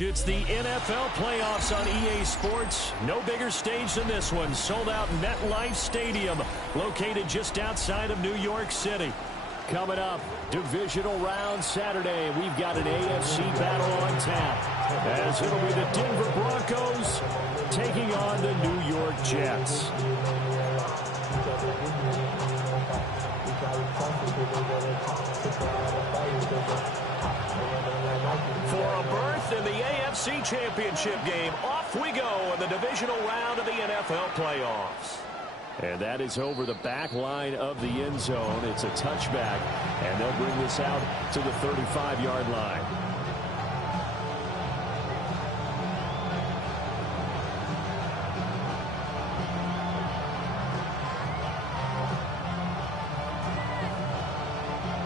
It's the NFL playoffs on EA Sports. No bigger stage than this one. Sold out MetLife Stadium, located just outside of New York City. Coming up, divisional round Saturday. We've got an AFC battle on tap, as it'll be the Denver Broncos taking on the New York Jets. For a berth in the AFC Championship game, off we go in the divisional round of the NFL playoffs. And that is over the back line of the end zone. It's a touchback, and they'll bring this out to the 35-yard line.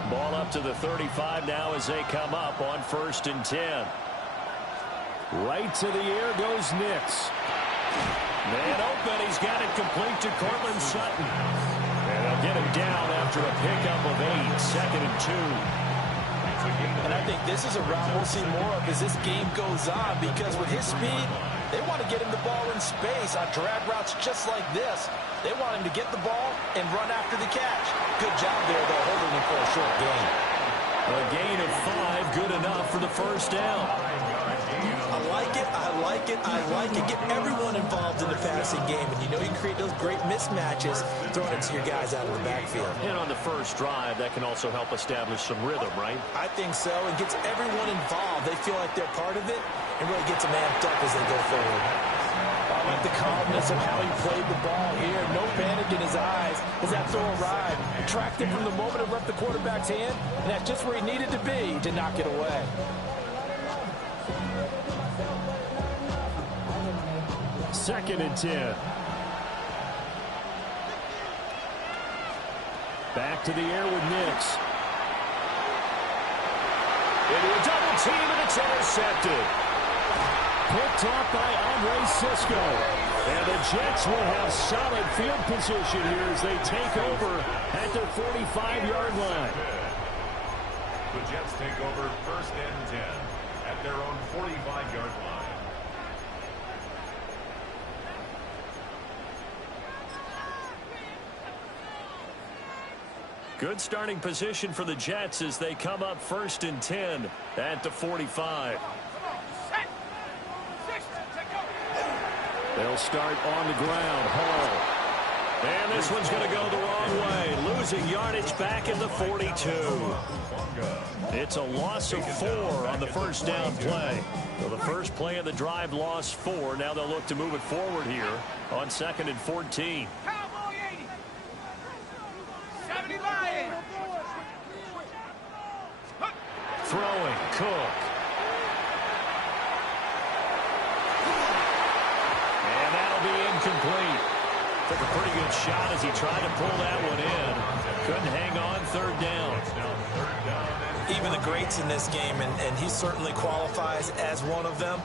Ball up to the 35 now as they come up on 1st and 10. Right to the air goes Nix. Man open, he's got it complete to Cortland Sutton. And they'll get him down after a pickup of 8, 2nd and 2. And I think this is a route we'll see more of as this game goes on, because with his speed, they want to get him the ball in space on drag routes just like this. They want him to get the ball and run after the catch. Good job there, though, holding him for a short gain. A gain of 5, good enough for the first down. I like it, I like it, I like it. Get everyone involved in the passing game, and you know you create those great mismatches throwing it to your guys out of the backfield. And on the first drive, that can also help establish some rhythm, right? I think so. It gets everyone involved. They feel like they're part of it, and really gets them amped up as they go forward. I like the calmness of how he played the ball here. No panic in his eyes as that throw arrived. Tracked it from the moment it left the quarterback's hand, and that's just where he needed to be to knock it away. Second and 10. Back to the air with Nix. Into a double team, and it's intercepted. Picked off by Andre Cisco. And the Jets will have solid field position here as they take over at their 45-yard line. The Jets take over 1st and 10 at their own 45-yard line. Good starting position for the Jets as they come up 1st and 10 at the 45. They'll start on the ground. Hall. And this one's going to go the wrong way. Losing yardage back in the 42. It's a loss of 4 on the first down play. So the first play of the drive lost 4. Now they'll look to move it forward here on 2nd and 14. Throwing, Cook. And that'll be incomplete. Took a pretty good shot as he tried to pull that one in. Couldn't hang on, 3rd down. Even the greats in this game, and he certainly qualifies as one of them,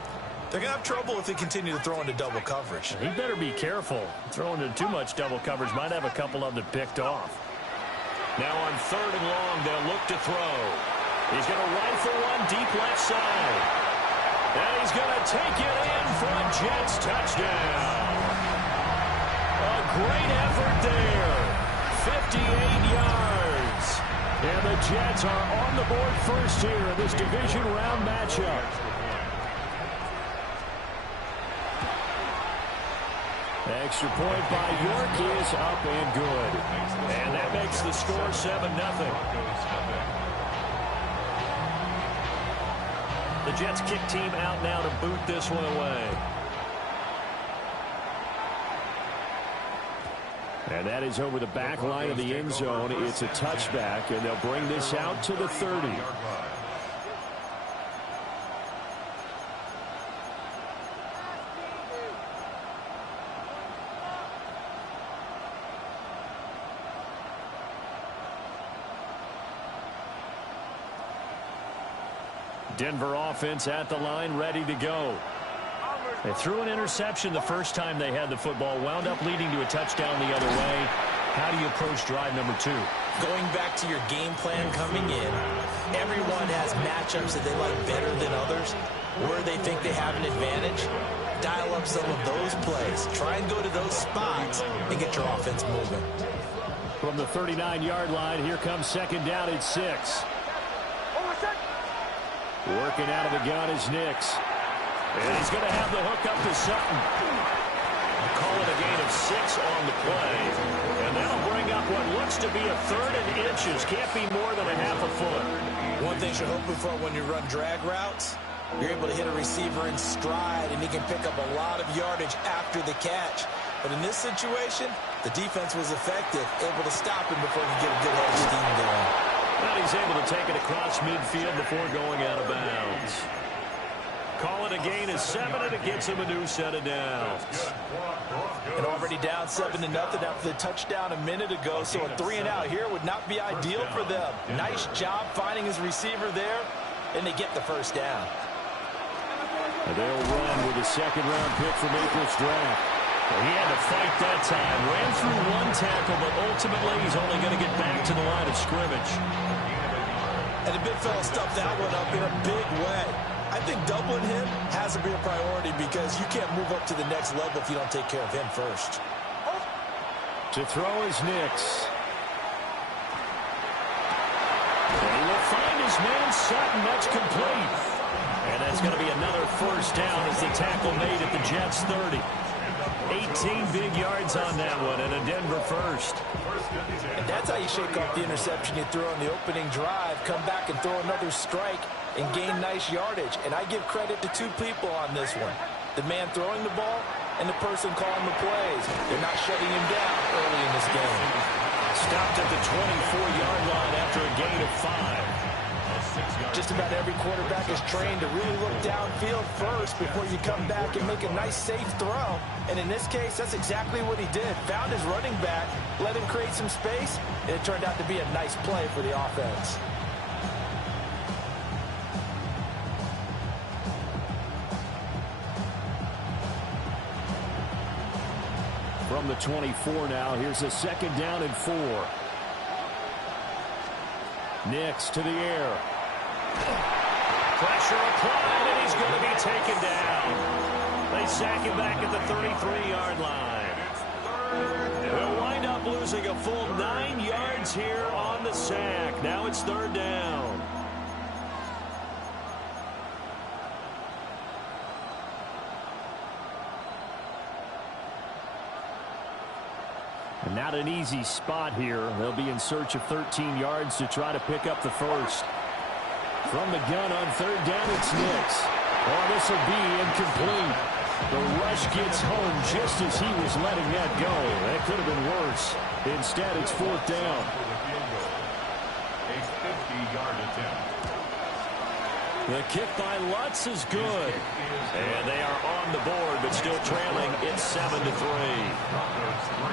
they're going to have trouble if they continue to throw into double coverage. He better be careful. Throwing into too much double coverage might have a couple of them picked off. Now on 3rd and long, they'll look to throw. He's going to rifle one deep left side. And he's going to take it in for a Jets touchdown. A great effort there. 58 yards. And the Jets are on the board first here in this division round matchup. Extra point by York is up and good. And that makes the score 7-0. The Jets kick team out now to boot this one away. And that is over the back line of the end zone. It's a touchback, and they'll bring this out to the 30. Denver offense at the line, ready to go. They threw an interception the first time they had the football, wound up leading to a touchdown the other way. How do you approach drive number 2? Going back to your game plan coming in, everyone has matchups that they like better than others, where they think they have an advantage. Dial up some of those plays. Try and go to those spots and get your offense moving. From the 39-yard line, here comes second down at 6. Working out of the gun is Nix. And he's going to have the hook up to Sutton. Call it a gain of 6 on the play. And that'll bring up what looks to be a third and inches. Can't be more than a half a foot. One thing you're hoping for when you run drag routes, you're able to hit a receiver in stride, and he can pick up a lot of yardage after the catch. But in this situation, the defense was effective, able to stop him before he could get a good head of steam going. And he's able to take it across midfield before going out of bounds. Call it a gain of 7, and it gets him a new set of downs. And already down 7-0 after the touchdown a minute ago, so a 3-and-out here would not be ideal for them. Nice job finding his receiver there, and they get the first down. And they'll run with a second-round pick from April's draft. Well, he had to fight that time. Ran through one tackle, but ultimately he's only going to get back to the line of scrimmage. And the big fella stuffed that one up in a big way. I think doubling him has to be a priority because you can't move up to the next level if you don't take care of him first. To throw is Nix. And he will find his man Sutton. That's complete. And that's going to be another first down as the tackle made at the Jets' 30. 18 big yards on that one, and a Denver first. And that's how you shake off the interception you threw on the opening drive, come back and throw another strike and gain nice yardage. And I give credit to two people on this one. The man throwing the ball and the person calling the plays. They're not shutting him down early in this game. Stopped at the 24-yard line after a gain of 5. Just about every quarterback is trained to really look downfield first before you come back and make a nice, safe throw. And in this case, that's exactly what he did. Found his running back, let him create some space, and it turned out to be a nice play for the offense. From the 24 now, here's a second down and 4. Nix to the air. Pressure applied, and he's going to be taken down. They sack him back at the 33-yard line. They'll wind up losing a full 9 yards here on the sack. Now it's third down. And not an easy spot here. They'll be in search of 13 yards to try to pick up the first. From the gun on third down, it's Nix. Oh, this will be incomplete. The rush gets home just as he was letting that go. That could have been worse. Instead, it's fourth down. A 50-yard attempt. The kick by Lutz is good. And they are on the board, but still trailing. It's 7-3.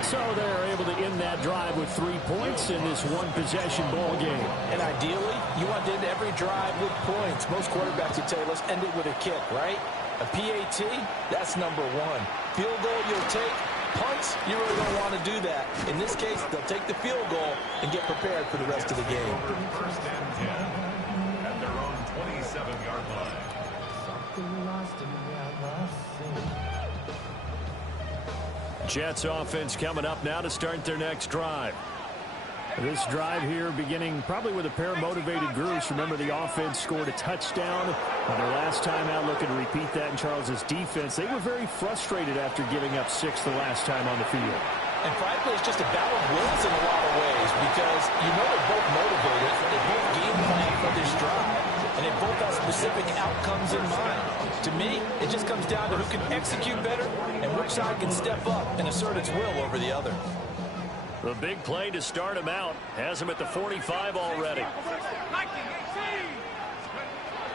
So they're able to end that drive with 3 points in this one-possession ball game. And ideally, you want to end every drive with points. Most quarterbacks would tell you, let's end it with a kick, right? A PAT, that's number 1. Field goal you'll take. Punts, you really don't want to do that. In this case, they'll take the field goal and get prepared for the rest of the game. First and 10 at their own 27-yard line. Jets offense coming up now to start their next drive. This drive here beginning probably with a pair of motivated groups. Remember, the offense scored a touchdown on their last time out. Looking to repeat that in Charles's defense. They were very frustrated after giving up 6 the last time on the field. And frankly, it's just a battle of wills in a lot of ways because you know they're both motivated. They both game plan for this drive, and they both have specific outcomes in mind. To me, it just comes down to who can execute better and which side can step up and assert its will over the other. The big play to start him out has him at the 45 already.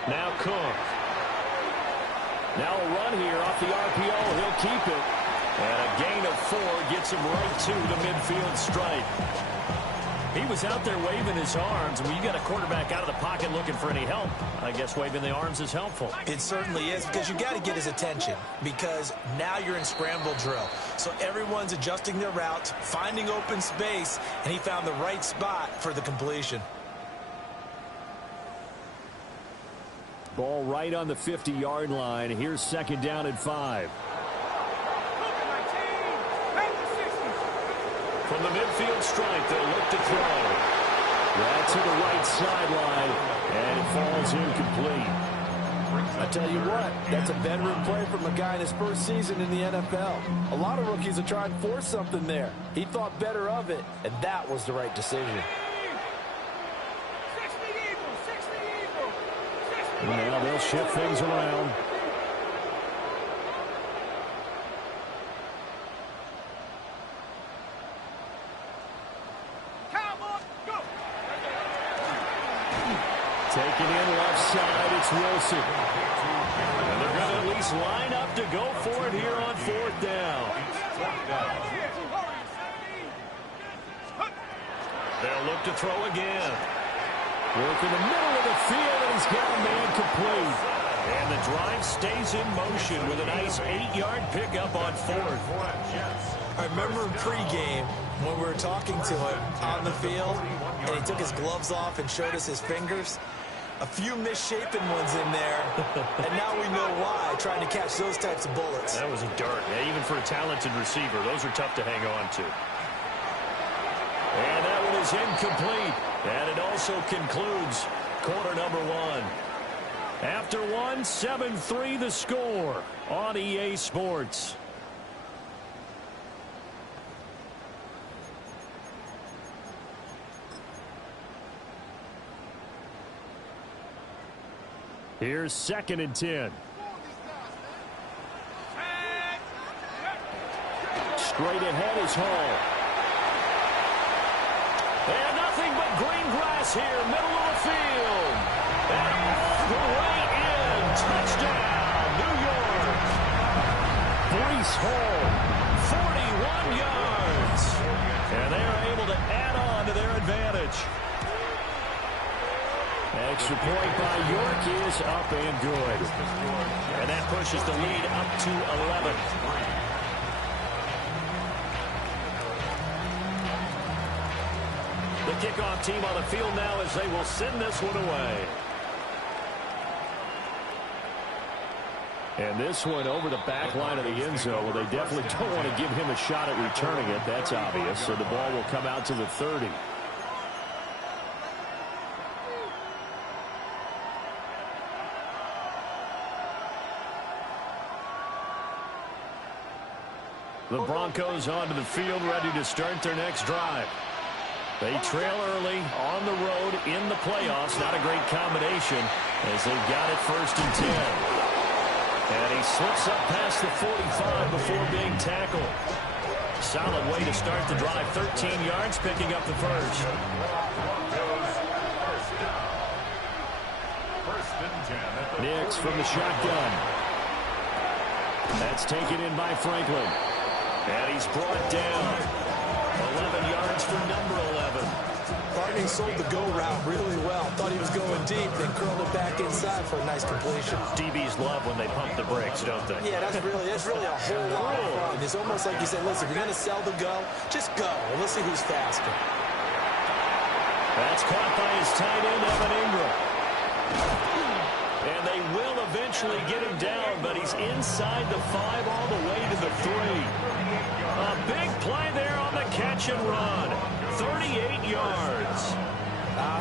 Now Cook. Now a run here off the RPO. He'll keep it. And a gain of 4 gets him right to the midfield stripe. He was out there waving his arms. When you got a quarterback out of the pocket looking for any help, I guess waving the arms is helpful. It certainly is, because you got to get his attention, because now you're in scramble drill. So everyone's adjusting their routes, finding open space, and he found the right spot for the completion. Ball right on the 50-yard line. Here's second down and 5. From the midfield stripe, they'll look to throw. That's to the right sideline, and it falls incomplete. I tell you what, that's a veteran play from a guy in his first season in the NFL. A lot of rookies are trying to force something there. He thought better of it, and that was the right decision. Now they'll shift things around. Taking in left side, it's Wilson. And they're going to at least line up to go for it here on 4th down. They'll look to throw again. Work in the middle of the field, and he's got a man complete. And the drive stays in motion with a nice 8-yard pickup on 4th. I remember in pregame when we were talking to him on the field, and he took his gloves off and showed us his fingers. A few misshapen ones in there, and now we know why, trying to catch those types of bullets. That was a dart. Yeah, even for a talented receiver, those are tough to hang on to. And that one is incomplete. And it also concludes quarter number 1. After 1, 7-3 the score on EA Sports. Here's 2nd and 10. Straight ahead is Hall. And nothing but green grass here, middle of the field. And off the way in, touchdown, New York. Breece Hall, 41 yards. And they are able to add on to their advantage. Extra point by York is up and good. And that pushes the lead up to 11. The kickoff team on the field now as they will send this one away. And this one over the back line of the end zone. Well, they definitely don't want to give him a shot at returning it. That's obvious. So the ball will come out to the 30. The Broncos onto the field, ready to start their next drive. They trail early on the road in the playoffs. Not a great combination as they've got it 1st and 10. And he slips up past the 45 before being tackled. Solid way to start the drive. 13 yards, picking up the first. Nix from the shotgun. That's taken in by Franklin. And he's brought down. 11 yards for number 11. Barney sold the go route really well. Thought he was going deep, then curled it back inside for a nice completion. DBs love when they pump the brakes, don't they? Yeah, that's really a whole lot of fun. It's almost like you said, listen, if you're going to sell the go, just go. And let's see who's faster. That's caught by his tight end, Evan Ingram. And they will eventually get him down, but he's inside the 5 all the way to the 3. A big play there on the catch and run. 38 yards.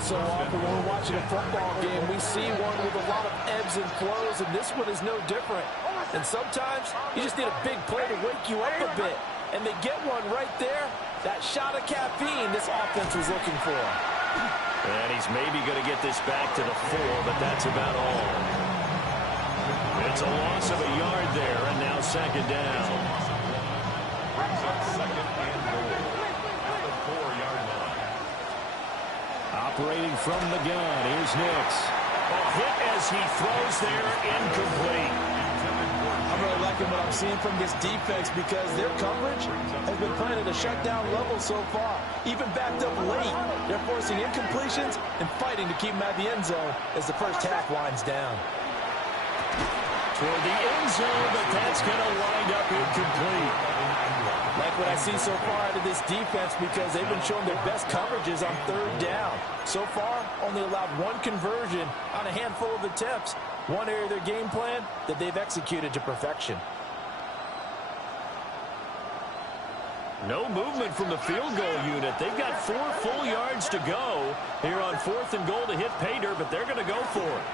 So often when we're watching a football game, we see one with a lot of ebbs and flows, and this one is no different. And sometimes you just need a big play to wake you up a bit. And they get one right there. That shot of caffeine this offense was looking for. And he's maybe going to get this back to the 4, but that's about all. It's a loss of a yard there, and now 2nd down. Brings up 2nd and goal at the 4-yard line. Operating from the gun, here's Nix. A hit as he throws there, incomplete. I'm really liking what I'm seeing from this defense because their coverage has been playing at a shutdown level so far. Even backed up late, they're forcing incompletions and fighting to keep them at the end zone as the first half winds down. Toward the end zone, but that's going to wind up incomplete. Like what I see so far out of this defense because they've been showing their best coverages on third down. So far, only allowed one conversion on a handful of attempts. One area of their game plan that they've executed to perfection. No movement from the field goal unit. They've got 4 full yards to go here on 4th and goal to hit pay dirt, but they're going to go for it.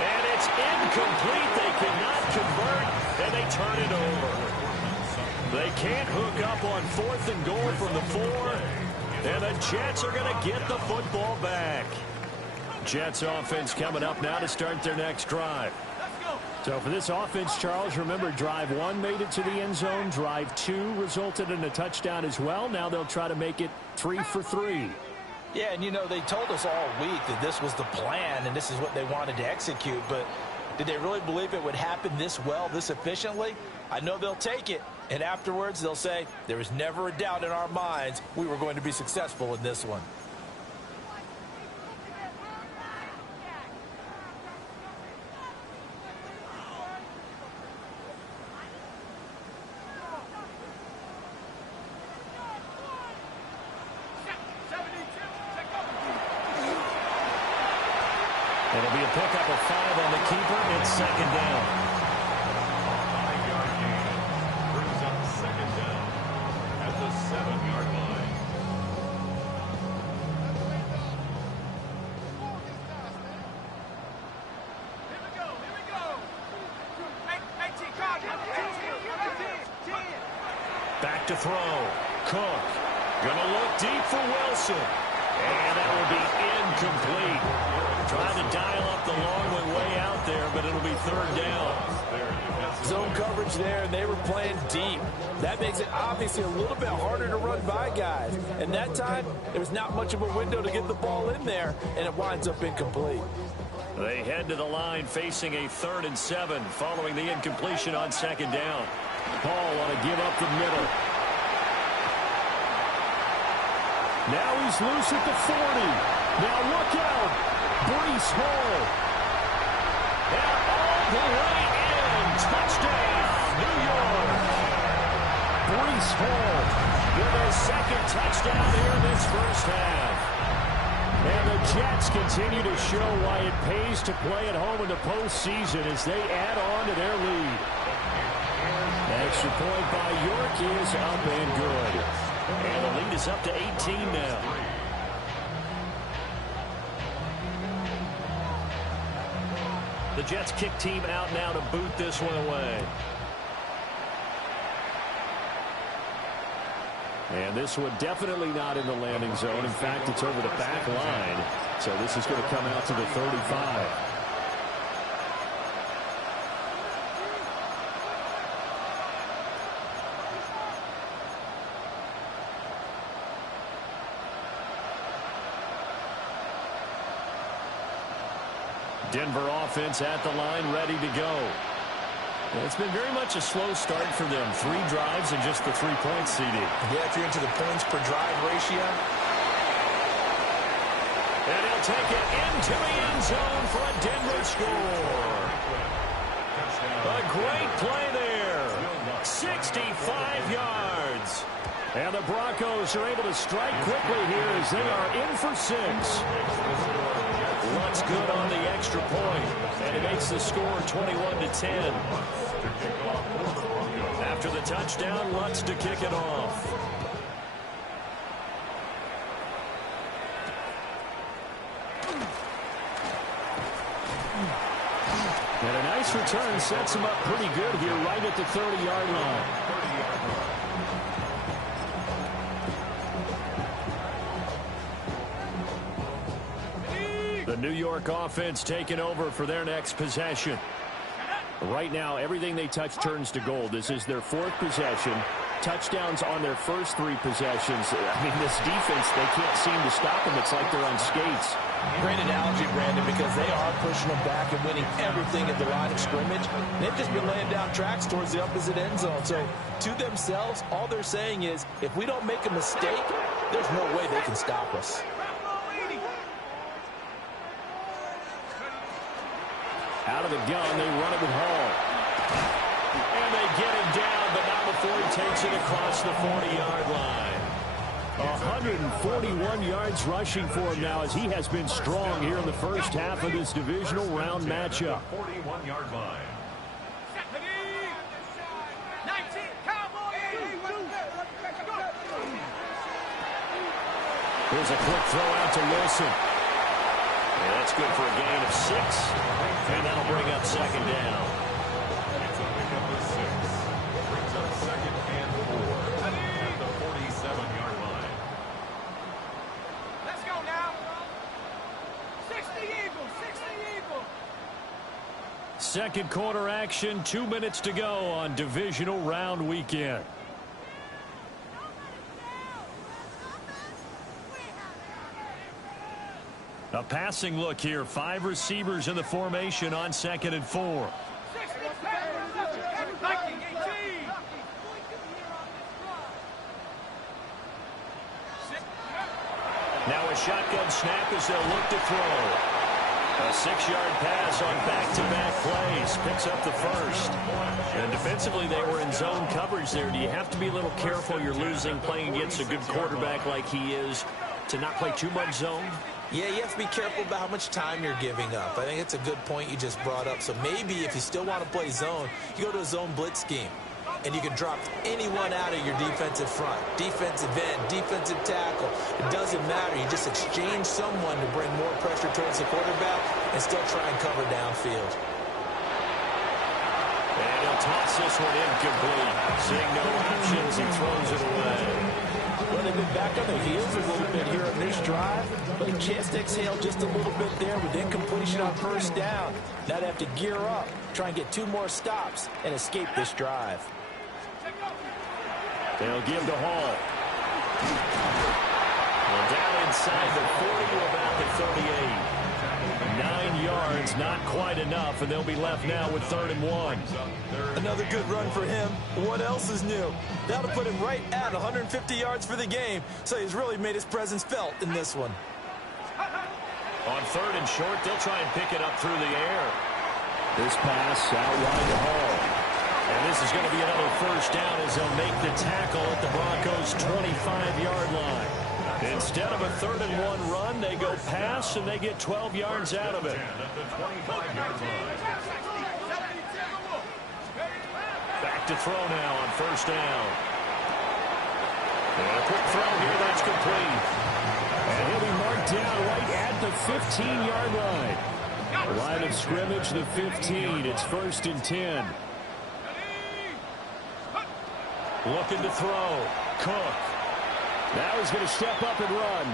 And it's incomplete. They cannot convert, and they turn it over. They can't hook up on 4th and goal from the 4, and the Jets are going to get the football back. Jets offense coming up now to start their next drive. So for this offense, Charles, remember drive 1 made it to the end zone. Drive 2 resulted in a touchdown as well. Now they'll try to make it 3 for 3. Yeah, and you know, they told us all week that this was the plan and this is what they wanted to execute, but did they really believe it would happen this well, this efficiently? I know they'll take it, and afterwards they'll say, there was never a doubt in our minds we were going to be successful in this one. It'll be a pickup of 5 on the keeper. It's second down. 5-yard gain. Brings up second down at the 7-yard line. Back to throw. Cook. Gonna look deep for Wilson. And that will be incomplete. Trying to dial up the long one way out there, but it'll be third down. Zone coverage there, and they were playing deep. That makes it obviously a little bit harder to run by guys. And that time, there was not much of a window to get the ball in there, and it winds up incomplete. They head to the line facing a 3rd and 7 following the incompletion on second down. Hall want to give up the middle. Now he's loose at the 40. Now look out. Breece Hall. And all the way in. Touchdown, New York. Breece Hall with his second touchdown here in this first half. And the Jets continue to show why it pays to play at home in the postseason as they add on to their lead. Extra point by York is up and good. And the lead is up to 18 now. The Jets kick team out now to boot this one away. And this one definitely not in the landing zone. In fact, it's over the back line. So this is going to come out to the 35. Denver offense at the line, ready to go. It's been very much a slow start for them. 3 drives and just the 3-point CD. Yeah, if you're into the points per drive ratio. And he'll take it into the end zone for a Denver score. A great play there. 65 yards. And the Broncos are able to strike quickly here as they are in for 6. Lutz good on the extra point, and it makes the score 21-10. After the touchdown, Lutz to kick it off. And a nice return sets him up pretty good here right at the 30-yard line. The New York offense taking over for their next possession. Right now, everything they touch turns to gold. This is their 4th possession. touchdowns on their first 3 possessions. I mean, this defense, they can't seem to stop them. It's like they're on skates. Great analogy, Brandon, because they are pushing them back and winning everything at the line of scrimmage. They've just been laying down tracks towards the opposite end zone. So, to themselves, all they're saying is, if we don't make a mistake, there's no way they can stop us. Out of the gun, they run it with Hall. And they get him down, but not before he takes it across the 40-yard line. 141 yards rushing for him now as he has been strong here in the first half of this divisional round matchup. 41-yard line. Here's a quick throw out to Wilson. Yeah, that's good for a gain of 6, and that'll bring up second down. It's a pickup of 6. Brings up second and 4 at the 47-yard line. Let's go now. 60 Eagles, 60 Eagles. Second quarter action, 2 minutes to go on divisional round weekend. A passing look here. 5 receivers in the formation on 2nd and 4. Now a shotgun snap as they'll look to throw. A 6-yard pass on back-to-back plays. Picks up the first. And defensively, they were in zone coverage there. Do you have to be a little careful? You're losing playing against a good quarterback like he is to not play too much zone? Yeah, you have to be careful about how much time you're giving up. I think it's a good point you just brought up. So maybe if you still want to play zone, you go to a zone blitz scheme. And you can drop anyone out of your defensive front. Defensive end, defensive tackle. It doesn't matter. You just exchange someone to bring more pressure towards the quarterback and still try and cover downfield. And he'll toss this one incomplete. Seeing no options, he throws it away. Well, they've been back on their heels a little bit here on this drive, but a chance to exhale just a little bit there with incompletion on first down. Now they have to gear up, try and get 2 more stops, and escape this drive. They'll give to Hall. Well, down inside the 40, about the 38. 9 yards, not quite enough, and they'll be left now with 3rd and 1. Another good run for him. What else is new? That'll put him right at 150 yards for the game, so he's really made his presence felt in this one. On 3rd and short, they'll try and pick it up through the air. This pass out wide to Hall. And this is going to be another first down as they'll make the tackle at the Broncos' 25-yard line. Instead of a 3rd and 1 run, they go pass, and they get 12 yards out of it. Back to throw now on first down. And a quick throw here, that's complete. And he'll be marked down right at the 15-yard line. Line of scrimmage, the 15. It's 1st and 10. Looking to throw. Cook. Now he's going to step up and run.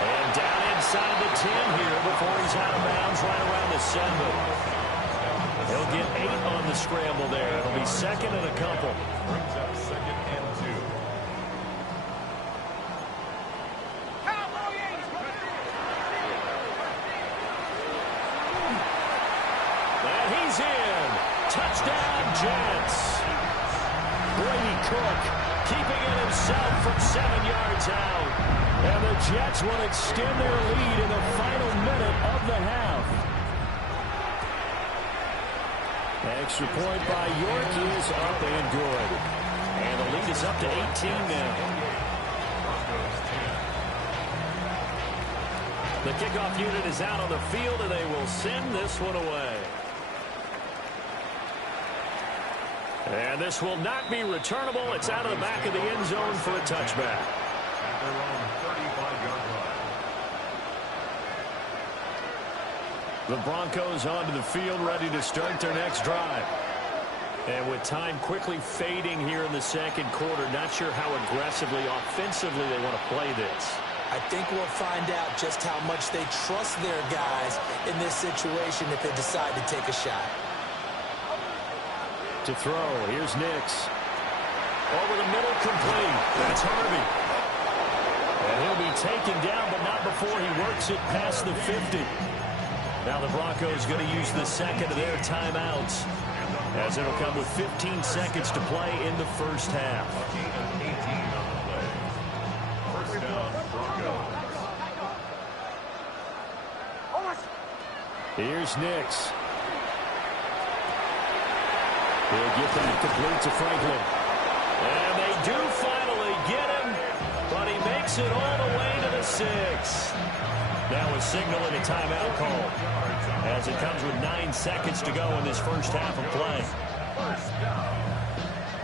And down inside the 10 here before he's out of bounds right around the 7. He'll get 8 on the scramble there. It'll be 2nd and a couple. Brings up 2nd and 2. And he's in. Touchdown, Jets. Brady Cook Keeping it himself from 7 yards out. And the Jets will extend their lead in the final minute of the half. Extra point by York is up and good. And the lead is up to 18 now. The kickoff unit is out on the field, and they will send this one away. And this will not be returnable. It's out of the back of the end zone for a touchback. At their own 35-yard line. The Broncos onto the field, ready to start their next drive. And with time quickly fading here in the second quarter, not sure how aggressively, offensively they want to play this. I think we'll find out just how much they trust their guys in this situation if they decide to take a shot. To throw, here's Nix. Over the middle, complete. That's Harvey. And he'll be taken down, but not before he works it past the 50. Now the Broncos going to use the second of their timeouts, as it'll come with 15 seconds to play in the first half. First down, Broncos. Here's Nix. He'll get that complete to Franklin. And they do finally get him, but he makes it all the way to the 6. Now a signal and a timeout call, as it comes with 9 seconds to go in this first half of play. First down.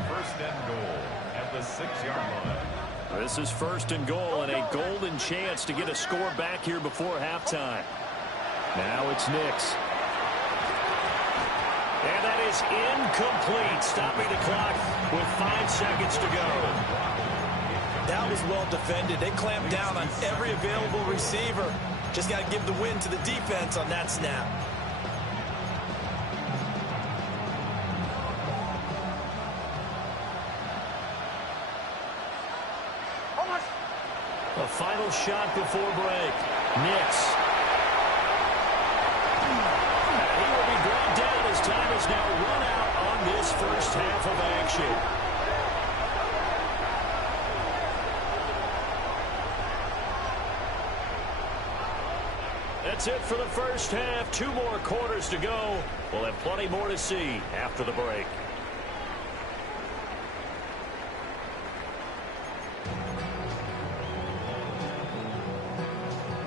First and goal at the 6-yard line. This is first and goal, and a golden chance to get a score back here before halftime. Now it's Nix. And that is incomplete, stopping the clock with 5 seconds to go. That was well defended. They clamped down on every available receiver. Just got to give the win to the defense on that snap. A final shot before break. Nix. He will be brought down as time is now run out on this first half of action. That's it for the first half. 2 more quarters to go. We'll have plenty more to see after the break.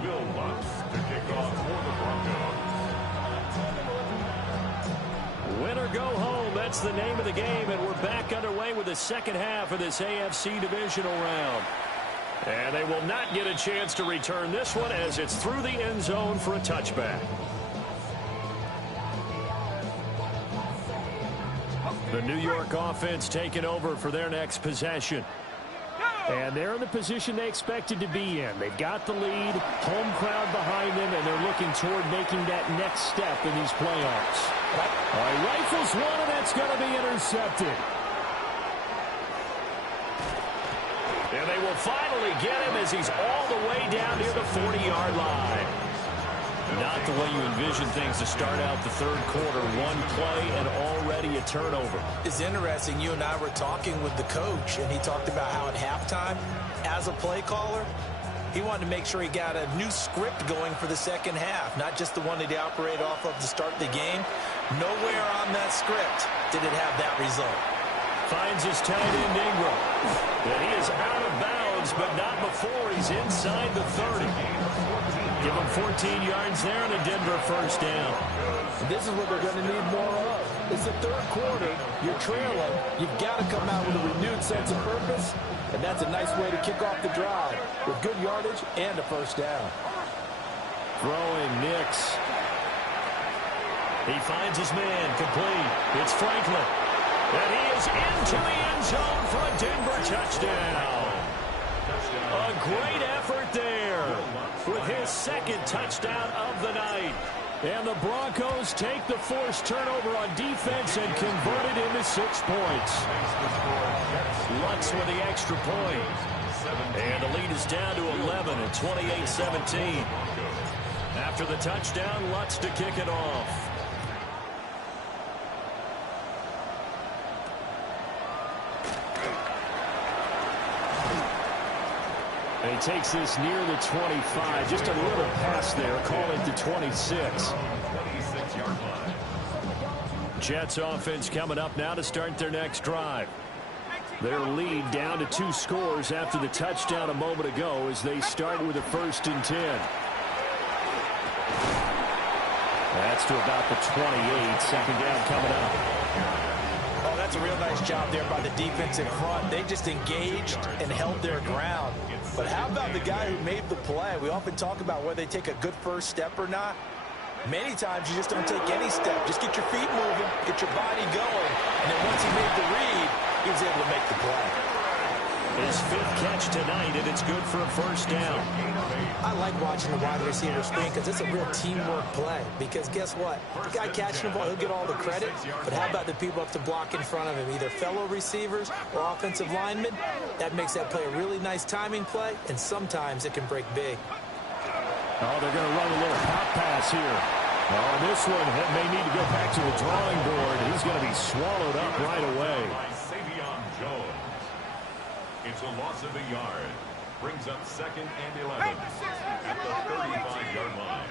Will Lutz to kick off for the Broncos. Win or go home, that's the name of the game, and we're back underway with the second half of this AFC divisional round. And they will not get a chance to return this one, as it's through the end zone for a touchback. The New York offense taking over for their next possession. And they're in the position they expected to be in. They've got the lead, home crowd behind them, and they're looking toward making that next step in these playoffs. All right, rifles one, and that's going to be intercepted. And they will finally get him as he's all the way down near the 40-yard line. Not the way you envision things to start out the third quarter. One play and already a turnover. It's interesting. You and I were talking with the coach, and he talked about how at halftime, as a play caller, he wanted to make sure he got a new script going for the second half, not just the one that he operated off of to start the game. Nowhere on that script did it have that result. Finds his tight end Ingram. And he is out of bounds, but not before he's inside the 30. Give him 14 yards there and a Denver first down. This is what they're going to need more of. It's the third quarter. You're trailing. You've got to come out with a renewed sense of purpose, and that's a nice way to kick off the drive with good yardage and a first down. Throwing Nix. He finds his man complete. It's Franklin. And he is into the end zone for a Denver touchdown. A great effort there with his second touchdown of the night. And the Broncos take the forced turnover on defense and convert it into 6 points. Lutz with the extra point. And the lead is down to 11 at 28-17. After the touchdown, Lutz to kick it off. And he takes this near the 25. Just a little pass there. Call it the 26. Jets offense coming up now to start their next drive. Their lead down to 2 scores after the touchdown a moment ago as they start with a 1st and 10. That's to about the 28. Second down coming up. Oh, that's a real nice job there by the defense in front. They just engaged and held their ground. But how about the guy who made the play? We often talk about whether they take a good first step or not. Many times you just don't take any step. Just get your feet moving, get your body going, and then once he made the read, he was able to make the play. His 5th catch tonight, and it's good for a first down. I like watching the wide receiver screen because it's a real teamwork play. Because guess what? The guy catching the ball, he'll get all the credit. But how about the people up to block in front of him, either fellow receivers or offensive linemen? That makes that play a really nice timing play, and sometimes it can break big. Oh, they're going to run a little pop pass here. Oh, this one may need to go back to the drawing board. He's going to be swallowed up right away. Savion Jones. It's a loss of a yard. Brings up 2nd and 11 at the 35-yard line.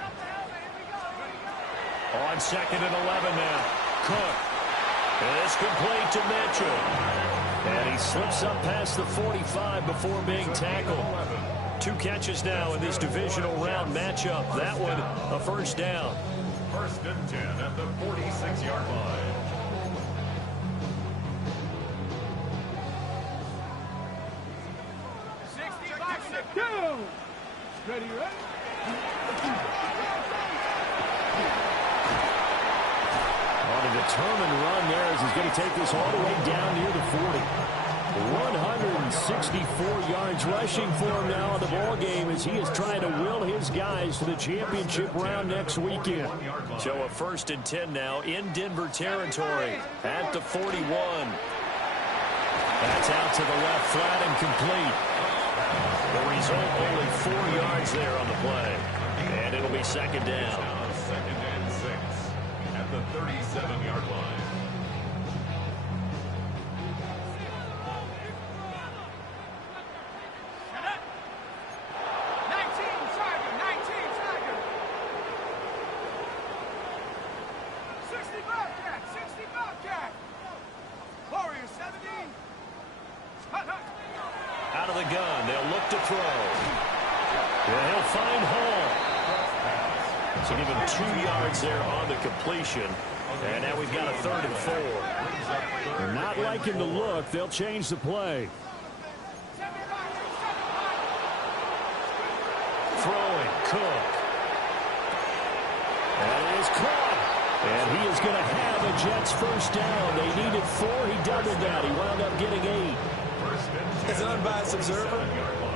On 2nd and 11 now. Cook. It's complete to Mitchell. And he slips up past the 45 before being tackled. 2 catches now in this divisional round matchup. That one, a first down. 1st and 10 at the 46-yard line. Ready, ready? On a determined run there as he's going to take this all the way down near the 40. 164 yards rushing for him now in the ball game as he is trying to will his guys to the championship round next weekend. So a 1st and 10 now in Denver territory at the 41. That's out to the left, flat and complete. The result, only 4 yards there on the play. And it'll be 2nd down. 2nd and 6 at the 37-yard line. Out of the gun, they'll look to throw. Yeah, he'll find Hall. So give him 2 yards there on the completion. And now we've got a 3rd and 4. They're not liking the look. They'll change the play. Throwing, Cook. That is caught. And he is going to have a Jets first down. They needed 4. He doubled that. He wound up getting 8. As an unbiased observer,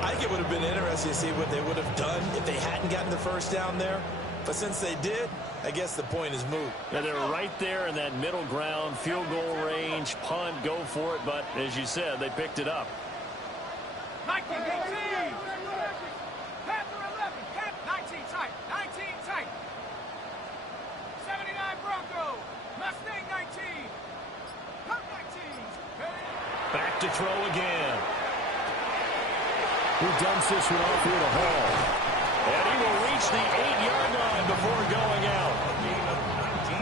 I think it would have been interesting to see what they would have done if they hadn't gotten the first down there. But since they did, I guess the point is moot. Now they're right there in that middle ground, field goal range, punt, go for it. But as you said, they picked it up. 19, 18. Panther 11. 19 tight. 19 tight. 79 Bronco. Mustang 19. Hurt 19. Back to throw again. Who dumps this one off here to Hall? And he will reach the 8-yard line before going out.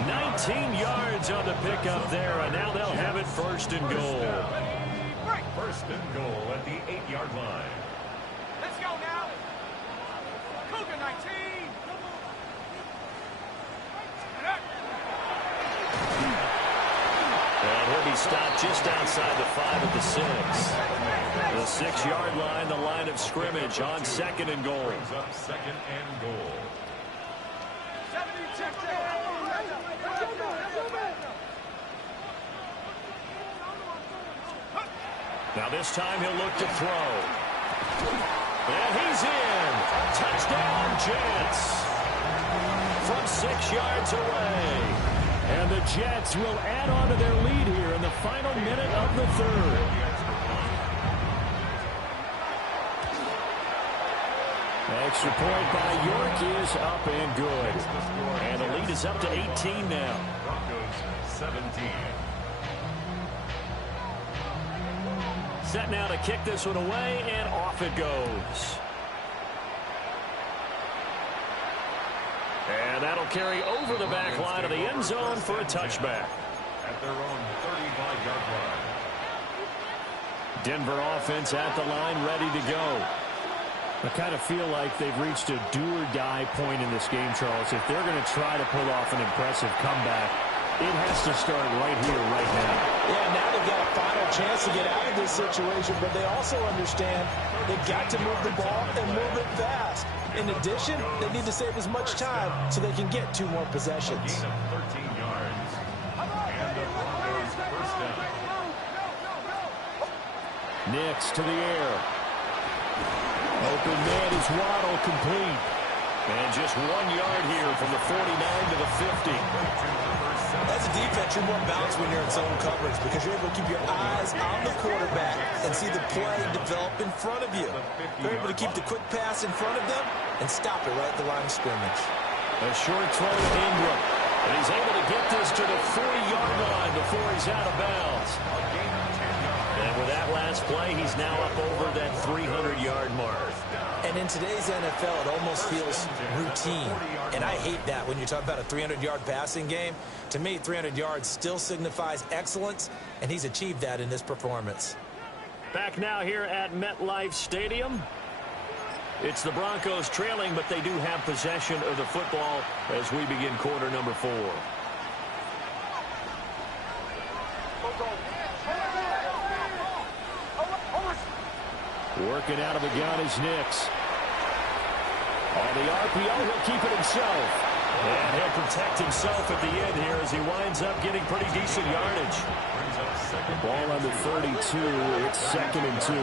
19 yards on the pickup there, and now they'll have it 1st and goal. 1st and goal at the 8-yard line. Let's go now. Cougar 19. And he'll be stopped just outside the 5 at the 6. The 6-yard line, the line of scrimmage on 2nd and goal. Brings up 2nd and goal. 72. Now this time he'll look to throw. And he's in. Touchdown, Jets. From 6 yards away. And the Jets will add on to their lead here in the final minute of the 3rd. Extra point by York is up and good. And the lead is up to 18 now. Broncos 17. Set now to kick this one away, and off it goes. And that'll carry over the back line of the end zone for a touchback. At their own 35-yard line. Denver offense at the line, ready to go. I kind of feel like they've reached a do-or-die point in this game, Charles. If they're going to try to pull off an impressive comeback, it has to start right here, right now. Yeah, now they've got a final chance to get out of this situation, but they also understand they've got to move the ball and move it fast. In addition, they need to save as much time so they can get 2 more possessions. Gain of 13 yards. And the Broncos first down. Nix to the air. Open man is Waddle, complete. And just 1 yard here from the 49 to the 50. As a defense, you're more balanced when you're in zone coverage because you're able to keep your eyes on the quarterback and see the play develop in front of you. You're able to keep the quick pass in front of them and stop it right at the line of scrimmage. A short throw to Ingram. And he's able to get this to the 40-yard line before he's out of bounds. And with that last play, he's now up over that 300-yard mark. And in today's NFL, it almost feels routine. And I hate that when you talk about a 300-yard passing game. To me, 300 yards still signifies excellence, and he's achieved that in this performance. Back now here at MetLife Stadium. It's the Broncos trailing, but they do have possession of the football as we begin quarter number 4. Working out of the gun is Nix. On the RPO, he'll keep it himself. And he'll protect himself at the end here as he winds up getting pretty decent yardage. Ball on the 32. It's 2nd and 2.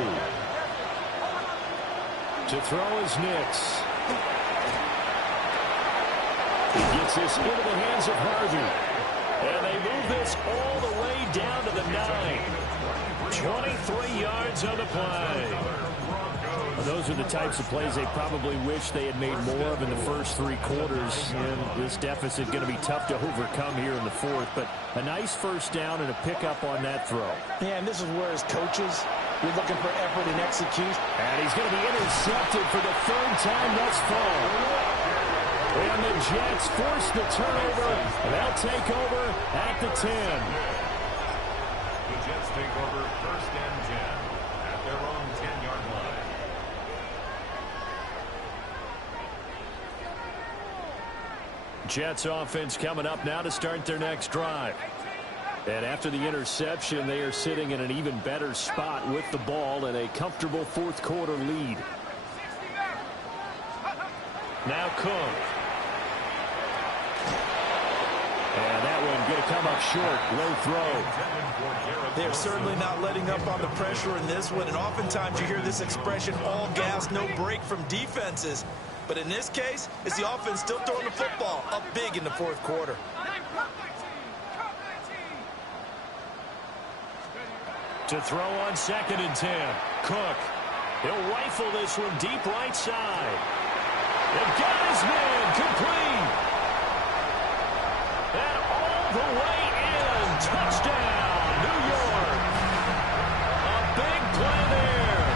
To throw is Nix. He gets this into the hands of Harvey. And they move this all the way down to the 9. 23 yards on the play. Those are the types of plays they probably wish they had made more of in the first 3 quarters. And this deficit going to be tough to overcome here in the 4th. But a nice first down and a pickup on that throw. Yeah, and this is where, as coaches, you're looking for effort and execution. And he's going to be intercepted for the 3rd time thus far. And the Jets force the turnover. They'll take over at the 10. The Jets take over 1st and 10 at their own 10-yard line. Jets offense coming up now to start their next drive. And after the interception, they are sitting in an even better spot with the ball and a comfortable 4th quarter lead. Now Cook. And that one going to come up short. Low throw. They're certainly not letting up on the pressure in this one. And oftentimes you hear this expression, all gas, no break from defenses. But in this case, it's the offense still throwing the football up big in the 4th quarter. To throw on 2nd and 10. Cook. He'll rifle this one deep right side. They've got his man complete. And all the way in. Touchdown, New York. A big play there.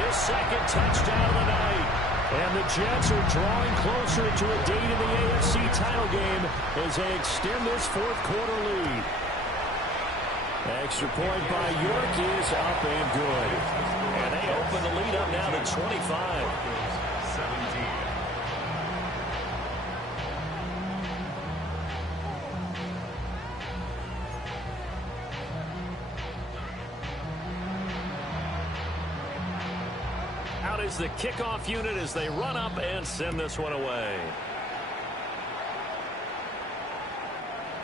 His 2nd touchdown of the night. And the Jets are drawing closer to a date in the AFC title game as they extend this 4th quarter lead. Extra point by York is up and good. And they open the lead up now to 25. 17. Out is the kickoff unit as they run up and send this one away.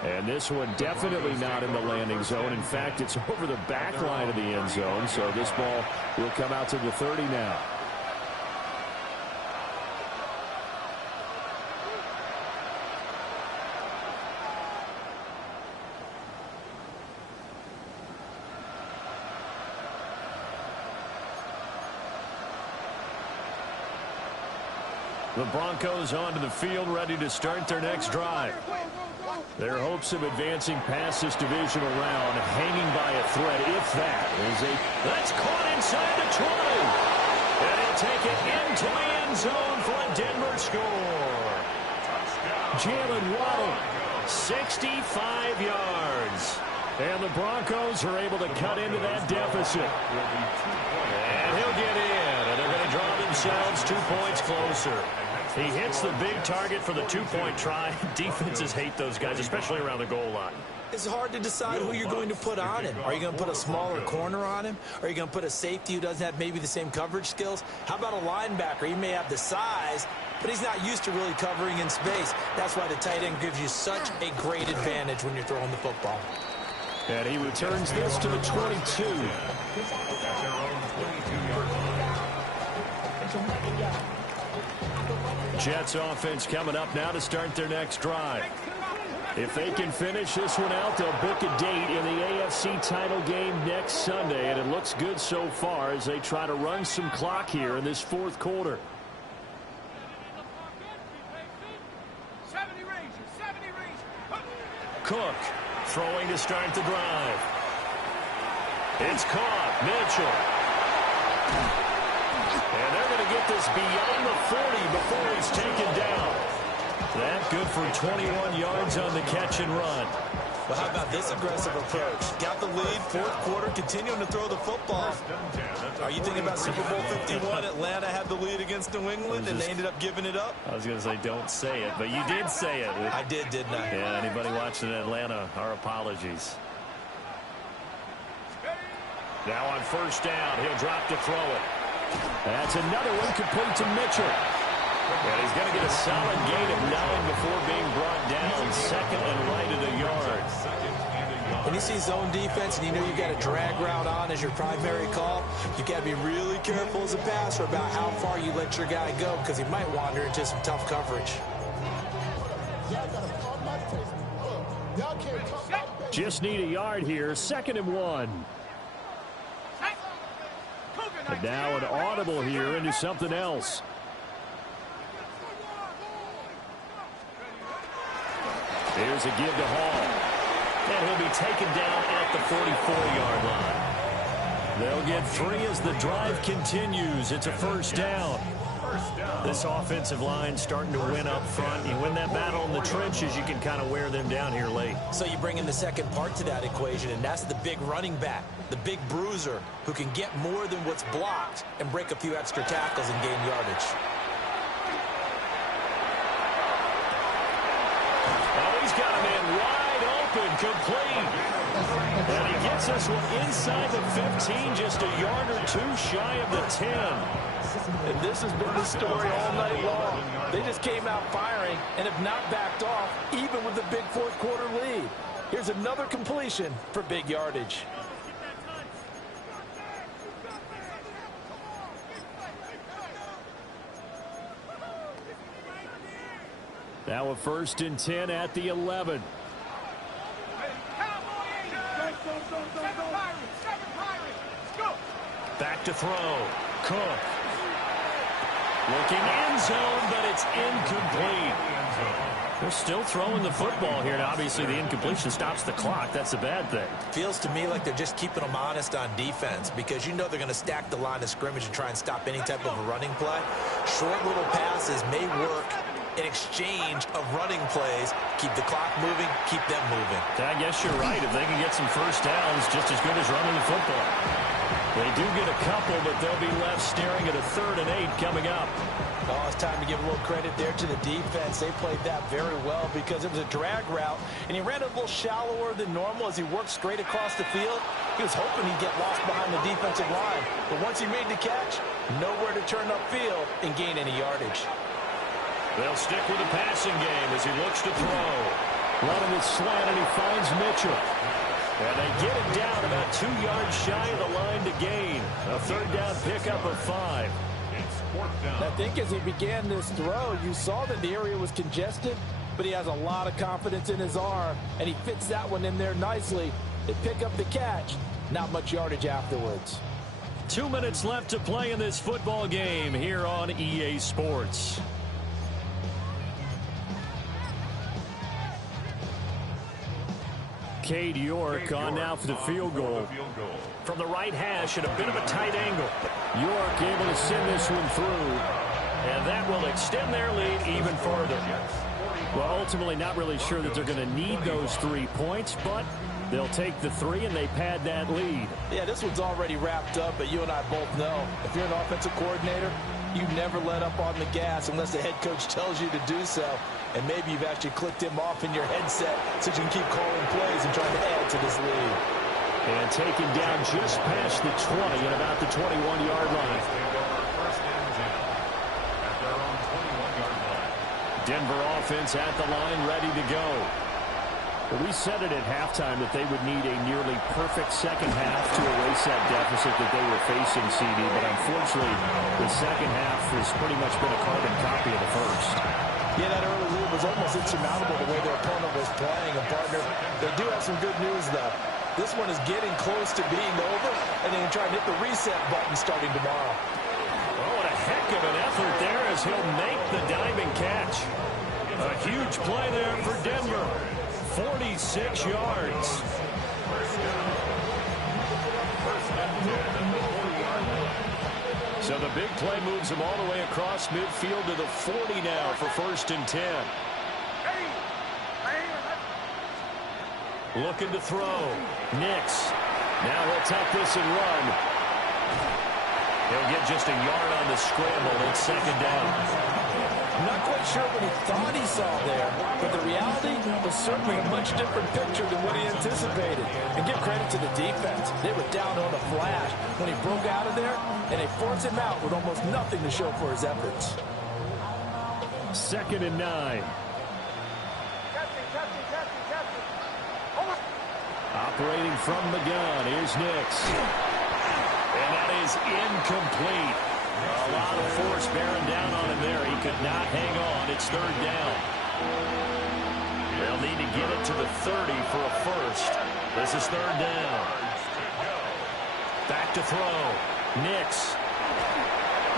And this one definitely not in the landing zone. In fact, it's over the back line of the end zone. So this ball will come out to the 30 now. The Broncos onto the field, ready to start their next drive. Their hopes of advancing past this divisional round hanging by a thread, if that, is that's caught inside the 20. And he'll take it into the end zone for a Denver score. Jalen Waddle, 65 yards. And the Broncos are able to cut into that deficit. And he'll get in, and they're going to draw themselves 2 points closer. He hits the big target for the 2-point try. Defenses hate those guys, especially around the goal line. It's hard to decide who you're going to put on him. Are you going to put a smaller corner on him? Are you going to put a safety who doesn't have maybe the same coverage skills? How about a linebacker? He may have the size, but he's not used to really covering in space. That's why the tight end gives you such a great advantage when you're throwing the football. and he returns this to the 22. Jets offense coming up now to start their next drive. If they can finish this one out, they'll book a date in the AFC title game next Sunday, and it looks good so far as they try to run some clock here in this fourth quarter. 70 Rangers, 70 Rangers. Cook throwing to start the drive. It's caught. Mitchell. And they're going to get this beyond the 40 before he's taken down. That good for 21 yards on the catch and run. Well, how about this aggressive approach? Got the lead, fourth quarter, continuing to throw the football. Are you thinking about Super Bowl 51? Atlanta had the lead against New England, and they ended up giving it up? I was going to say, don't say it, but you did say it. I did, didn't I? Yeah, anybody watching Atlanta, our apologies. Now on first down, he'll drop to throw it. That's another one complete to Mitchell. And he's going to get a solid gain of 9 before being brought down, second and right at a yard. When you see zone defense and you know you got a drag route on as your primary call, you got to be really careful as a passer about how far you let your guy go because he might wander into some tough coverage. Just need a yard here, second and 1. And now an audible here into something else. Here's a give to Hall. And he'll be taken down at the 44-yard line. They'll get 3 as the drive continues. It's a first down. This offensive line starting to win up front. You win that battle in the trenches, you can kind of wear them down here late. So you bring in the second part to that equation, and that's the big running back, the big bruiser, who can get more than what's blocked and break a few extra tackles and gain yardage. Oh, he's got a man wide open, complete. And he gets this one inside the 15, just a yard or 2 shy of the 10. And this has been the story all night long. They just came out firing and have not backed off, even with the big fourth quarter lead. Here's another completion for big yardage. Now a first and 10 at the 11. Back to throw. Cook. Looking end zone, but it's incomplete. They're still throwing the football here. Now, obviously, the incompletion stops the clock. That's a bad thing. Feels to me like they're just keeping them honest on defense because you know they're going to stack the line of scrimmage and try and stop any type of a running play. Short little passes may work in exchange of running plays. Keep the clock moving, keep them moving. I guess you're right. If they can get some first downs, just as good as running the football. They do get a couple, but they'll be left staring at a 3rd and 8 coming up. Oh, it's time to give a little credit there to the defense. They played that very well because it was a drag route, and he ran a little shallower than normal as he worked straight across the field. He was hoping he'd get lost behind the defensive line, but once he made the catch, nowhere to turn upfield and gain any yardage. They'll stick with the passing game as he looks to throw. Running the slant, and he finds Mitchell. And they get it down about 2 yards shy of the line to gain. A 3rd down pickup of 5. I think as he began this throw, you saw that the area was congested, but he has a lot of confidence in his arm, and he fits that one in there nicely. They pick up the catch. Not much yardage afterwards. 2 minutes left to play in this football game here on EA Sports. Cade York on now for the field goal. From the right hash at a bit of a tight angle. York able to send this one through. And that will extend their lead even further. Well, ultimately not really sure that they're going to need those 3 points, but they'll take the 3 and they pad that lead. Yeah, this one's already wrapped up, but you and I both know if you're an offensive coordinator, you never let up on the gas unless the head coach tells you to do so. And maybe you've actually clicked him off in your headset so you can keep calling plays and trying to add to this lead. And taken down just past the 20 and about the 21-yard line. Denver offense at the line, ready to go. Well, we said it at halftime that they would need a nearly perfect second half to erase that deficit that they were facing, CD. But unfortunately, the second half has pretty much been a carbon copy of the first. Yeah, that early lead was almost insurmountable the way their opponent was playing. And, partner, they do have some good news, though. This one is getting close to being over, and they can try and hit the reset button starting tomorrow. Oh, what a heck of an effort there as he'll make the diving catch. A huge play there for Denver. 46 yards. So the big play moves him all the way across midfield to the 40 now for 1st and 10. Looking to throw. Nix. Now he'll take this and run. He'll get just a yard on the scramble. It's 2nd down. I'm not quite sure what he thought he saw there, but the reality was certainly a much different picture than what he anticipated. And give credit to the defense. They were down on a flash when he broke out of there, and they forced him out with almost nothing to show for his efforts. 2nd and 9. Operating from the gun, here's Nix. And that is incomplete. A lot of force bearing down on him there. He could not hang on. It's 3rd down. They'll need to get it to the 30 for a first. This is 3rd down. Back to throw. Nix.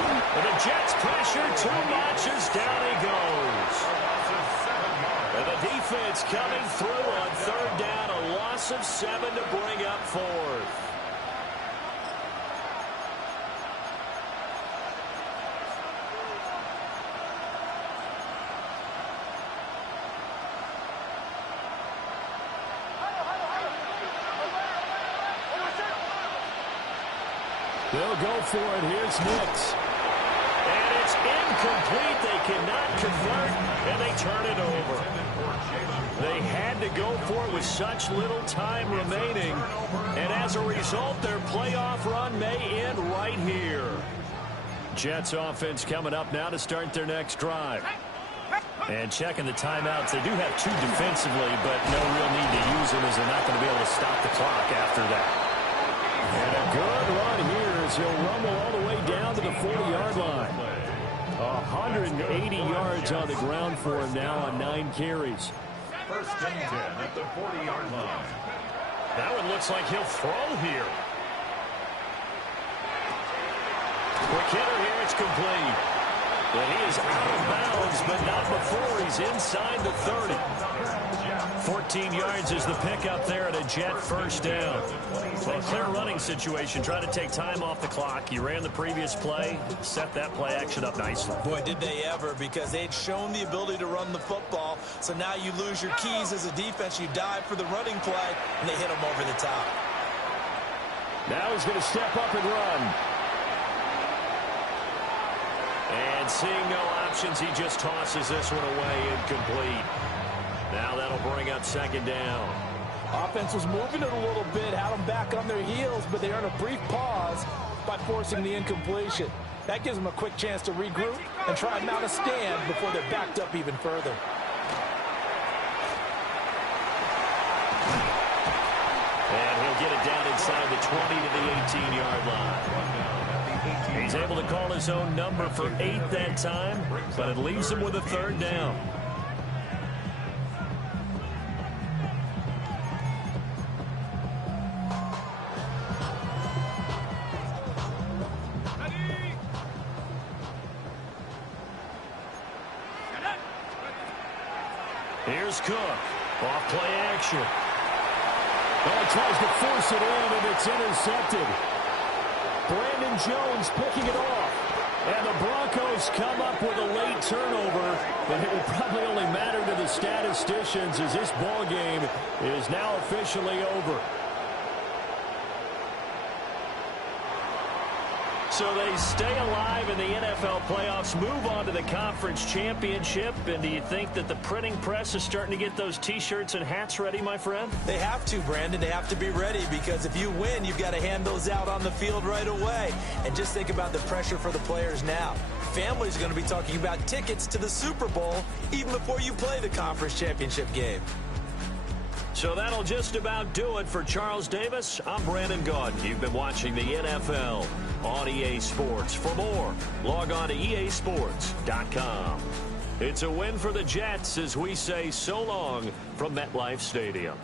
And the Jets pressure too much as down he goes. And the defense coming through on 3rd down. A loss of 7 to bring up 4th. They'll go for it. Here's Nix. And it's incomplete. They cannot convert, and they turn it over. They had to go for it with such little time remaining. And as a result, their playoff run may end right here. Jets offense coming up now to start their next drive. And checking the timeouts. They do have 2 defensively, but no real need to use them as they're not going to be able to stop the clock after that. And a good run here as he'll rumble all the way down to the 40-yard line. 180 yards on the ground for him now on 9 carries. 1st and 10 at the 40-yard line. That one looks like he'll throw here. Quick hitter here, it's complete. But he is out of bounds, but not before he's inside the 30. 14 yards is the pickup there at a Jet 1st down. So a clear running situation. Try to take time off the clock. You ran the previous play, set that play action up nicely. Boy, did they ever, because they'd shown the ability to run the football. So now you lose your keys as a defense. You dive for the running play, and they hit them over the top. Now he's going to step up and run. And seeing no options, he just tosses this one away incomplete. Now that'll bring up 2nd down. Offense was moving it a little bit, had them back on their heels, but they earned a brief pause by forcing the incompletion. That gives them a quick chance to regroup and try and mount a stand before they're backed up even further. And he'll get it down inside the 20 to the 18-yard line. He's able to call his own number for 8 that time, but it leaves him with a 3rd down. Here's Cook. Off play action. Well, tries to force it in, and it's intercepted. Brandon Jones picking it off. And the Broncos come up with a late turnover, but it will probably only matter to the statisticians as this ball game is now officially over. So they stay alive in the NFL playoffs, move on to the conference championship. And do you think that the printing press is starting to get those T-shirts and hats ready, my friend? They have to, Brandon. They have to be ready, because if you win, you've got to hand those out on the field right away. And just think about the pressure for the players now. Families are going to be talking about tickets to the Super Bowl even before you play the conference championship game. So that'll just about do it for Charles Davis. I'm Brandon Gaudin. You've been watching the NFL on EA Sports. For more, log on to easports.com. It's a win for the Jets as we say so long from MetLife Stadium.